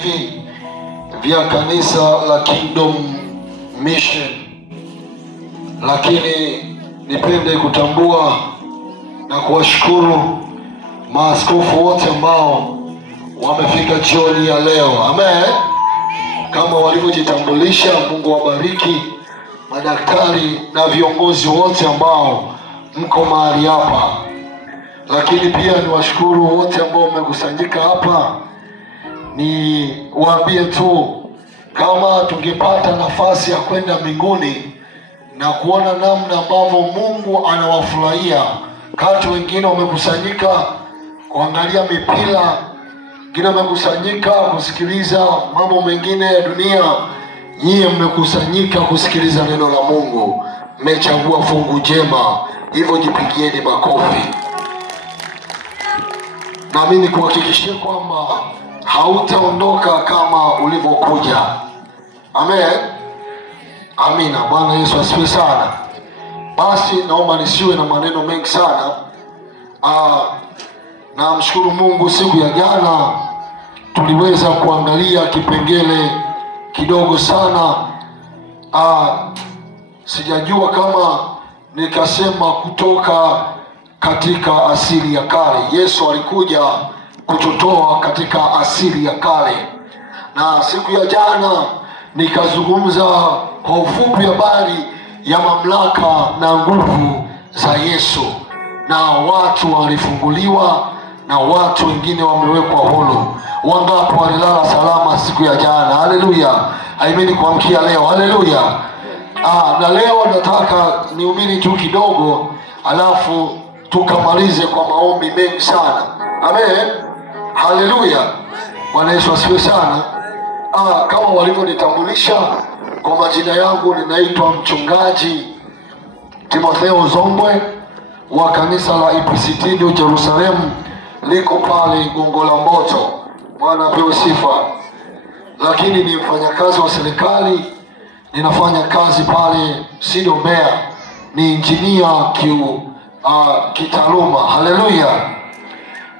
hivi vya kanisa la Kingdom Mission, lakini nipende kutambua na kuwashukuru maaskofu wote ambao wamefika jioni ya leo. Amen. Kama walivyojitambulisha, Mungu wabariki. Madaktari na viongozi wote ambao mko mahali hapa, lakini pia niwashukuru wote ambao wamekusanyika hapa. Ni waambie tu, kama tungepata nafasi ya kwenda mbinguni na kuona namna ambavyo Mungu anawafurahia, kati wengine wamekusanyika kuangalia mipira, wengine wamekusanyika kusikiliza mambo mengine ya dunia, nyie mmekusanyika kusikiliza neno la Mungu. Mmechagua fungu jema, hivyo jipigieni makofi. Na mimi kuhakikishia kwamba hautaondoka kama ulivyokuja. Amen. Amina. Bwana Yesu asifiwe sana. Basi naomba nisiwe na maneno mengi sana. Na mshukuru Mungu, siku ya jana tuliweza kuangalia kipengele kidogo sana. Sijajua kama nikasema kutoka katika asili ya kale. Yesu alikuja kututoa katika asili ya kale, na siku ya jana nikazungumza kwa ufupi habari ya mamlaka na nguvu za Yesu, na watu walifunguliwa na watu wengine wamewekwa huru. Wangapi walilala salama siku ya jana? Haleluya. Aimeni kuamkia leo. Haleluya. Na leo nataka nihubiri tu kidogo, alafu tukamalize kwa maombi mengi sana. Amen. Haleluya. Bwana Yesu asifiwe sana. Kama walivyonitambulisha, kwa majina yangu ninaitwa Mchungaji Timotheo Zombwe wa kanisa la EPCT New Jerusalem, liko pale Gongo la Mboto. Bwana apewe sifa. Lakini ni mfanyakazi wa serikali, ninafanya kazi pale Sido Mbeya, ni injinia kitaaluma. Haleluya.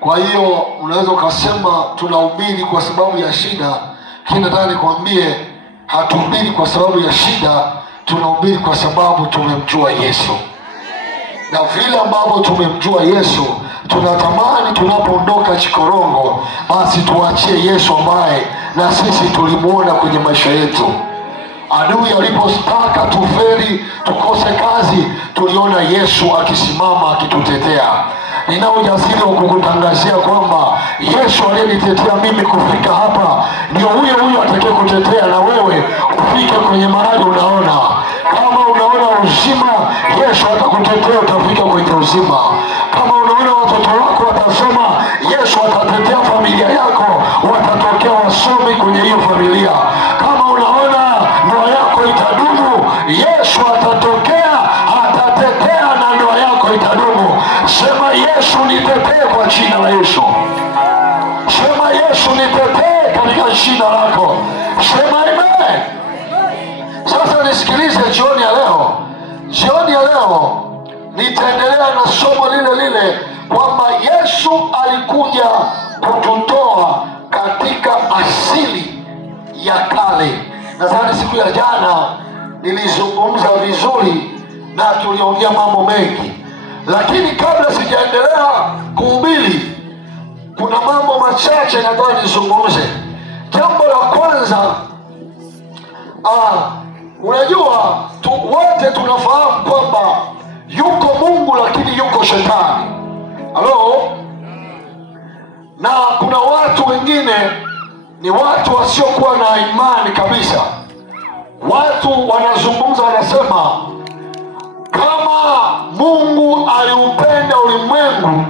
Kwa hiyo unaweza ukasema tunahubiri kwa sababu ya shida, lakini nataka nikwambie, hatuhubiri kwa sababu ya shida, tunahubiri kwa sababu tumemjua Yesu. Na vile ambavyo tumemjua Yesu, tunatamani tunapoondoka Chikorongo, basi tuachie Yesu ambaye na sisi tulimuona kwenye maisha yetu. Adui alipotaka tufeli, tukose kazi, tuliona Yesu akisimama akitutetea. Nina ujasiri wa kukutangazia kwamba Yesu aliyenitetea mimi kufika hapa ndio huyo huyo atakaye kutetea na wewe ufike kwenye mahali unaona. Kama unaona uzima, Yesu atakutetea, utafika kwenye uzima. Kama unaona watoto wako watasoma, Yesu atatetea familia yako, watatokea wasomi kwenye hiyo familia. Kama unaona ndoa yako itadumu, Yesu atatokea, atatetea na ndoa yako itadumu. Sema Yesu nitetee kwa jina la Yesu. Sema Yesu nitetee katika jina lako. Sema amen. Sasa nisikilize jioni ya leo. Jioni ya leo nitaendelea na somo lile lile kwamba Yesu alikuja kututoa katika asili ya kale. Nadhani siku ya jana nilizungumza vizuri na tuliongea mambo mengi, lakini kabla sijaendelea kuhubiri, kuna mambo machache nataka nizungumze. Jambo la kwanza, unajua wote tunafahamu kwamba yuko Mungu lakini yuko shetani. Halo? Na kuna watu wengine ni watu wasiokuwa na imani kabisa. Watu wanazungumza wanasema, kama Mungu aliupenda ulimwengu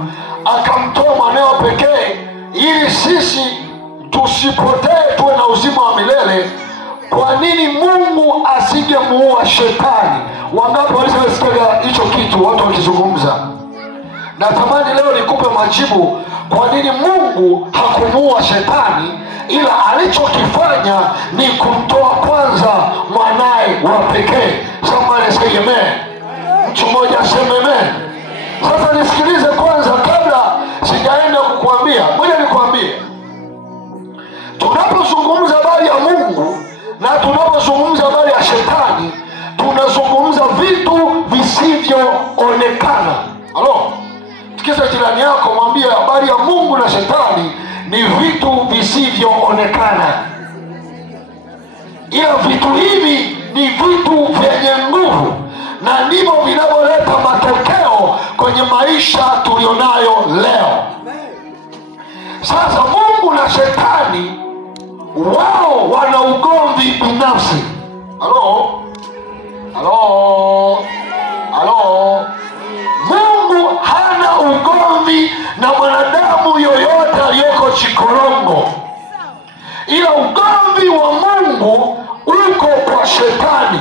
akamtoa mwanawe pekee ili sisi tusipotee tuwe na uzima wa milele, kwa nini Mungu asingemuua shetani? Wangapi walisikia hicho kitu watu wakizungumza? Natamani leo nikupe majibu kwa nini Mungu hakumuua shetani, ila alichokifanya ni kumtoa kwanza mwanae wa pekee. Somebody say amen. Mtu mmoja aseme amen. Sasa nisikilize kwanza kabla sijaenda kukuambia. Ngoja nikwambie. Tunapo tunapozungumza habari ya Mungu na tunapozungumza habari ya shetani, tunazungumza vitu visivyoonekana. Halo, tikisa jirani yako, mwambie habari ya Mungu na shetani ni vitu visivyoonekana. Ila vitu hivi ni vitu vyenye nguvu, na ndivyo vinavyoleta matokeo kwenye maisha tulionayo leo. Sasa Mungu na shetani wao wana ugomvi binafsi. Halo? Halo? Halo? Mungu hana ugomvi na mwanadamu yoyote aliyoko Chikorongo. Ila ugomvi wa Mungu uko kwa shetani.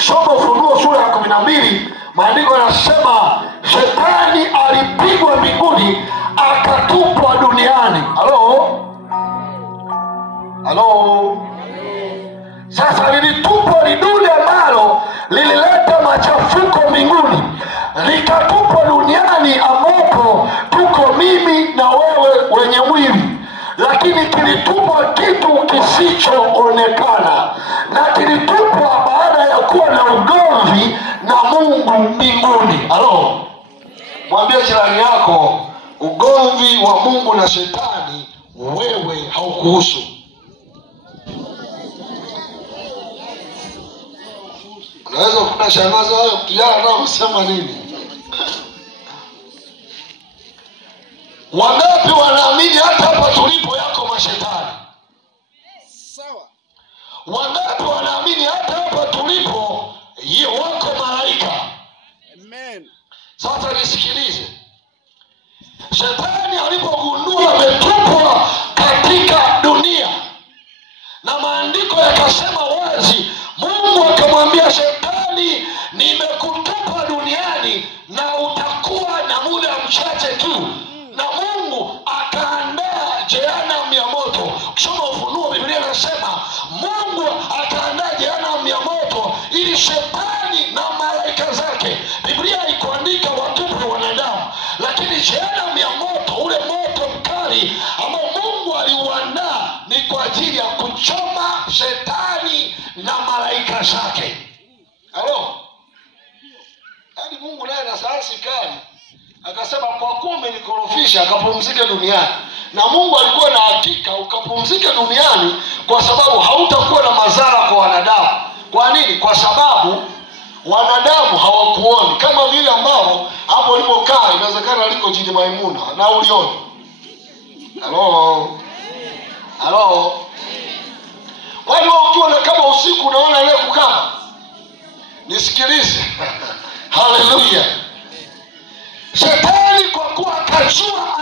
Soma Ufunuo sura ya 12, maandiko yanasema shetani alipigwa mbinguni akatupwa duniani. Halo? Halo? Sasa lilitupwa lidude ambalo lilileta machafuko mbinguni, likatupwa duniani ambapo tuko mimi na wewe wenye mwili. Lakini kilitupwa kitu kisichoonekana, na kilitupwa baada ya kuwa na ugomvi na Mungu mbinguni. Halo? Mwambie jirani yako, ugomvi wa Mungu na shetani wewe haukuhusu. Unaweza kuna shangaza wewe kijana nao usema nini? Wangapi wanaamini hata hapa tulipo yako mashetani? Sawa. Wangapi wanaamini hata hapa tulipo wako malaika? Amen. Sasa nisikilize. Shetani alipogundua ametupwa katika dunia, na maandiko yakasema wazi, Mungu akamwambia shetani, nimekutupa duniani na utakuwa na muda mchache tu. Na Mungu akaandaa jehanamu ya moto. Kusoma Ufunuo, Biblia inasema Mungu akaandaa jehanamu ya moto ili shetani na malaika zake, Biblia haikuandika watupe wanadamu, lakini jehanamu ya moto, ule moto mkali ambao Mungu aliuandaa ni kwa ajili ya kuchoma shetani na malaika zake. Halo? Hadi Mungu naye na sayansi kali akasema kwa kuwa umenikorofisha, akapumzike duniani. Na Mungu alikuwa na hakika ukapumzike duniani kwa sababu hautakuwa na madhara kwa wanadamu. Kwa nini? Kwa sababu wanadamu hawakuoni, kama vile ambao hapo ulipokaa inawezekana liko jini Maimuna na ulioni. Halo? Halo? Kwa hiyo ukiona kama usiku unaona ile kukaa, nisikilize. Haleluya. Shetani kwa kuwa akajua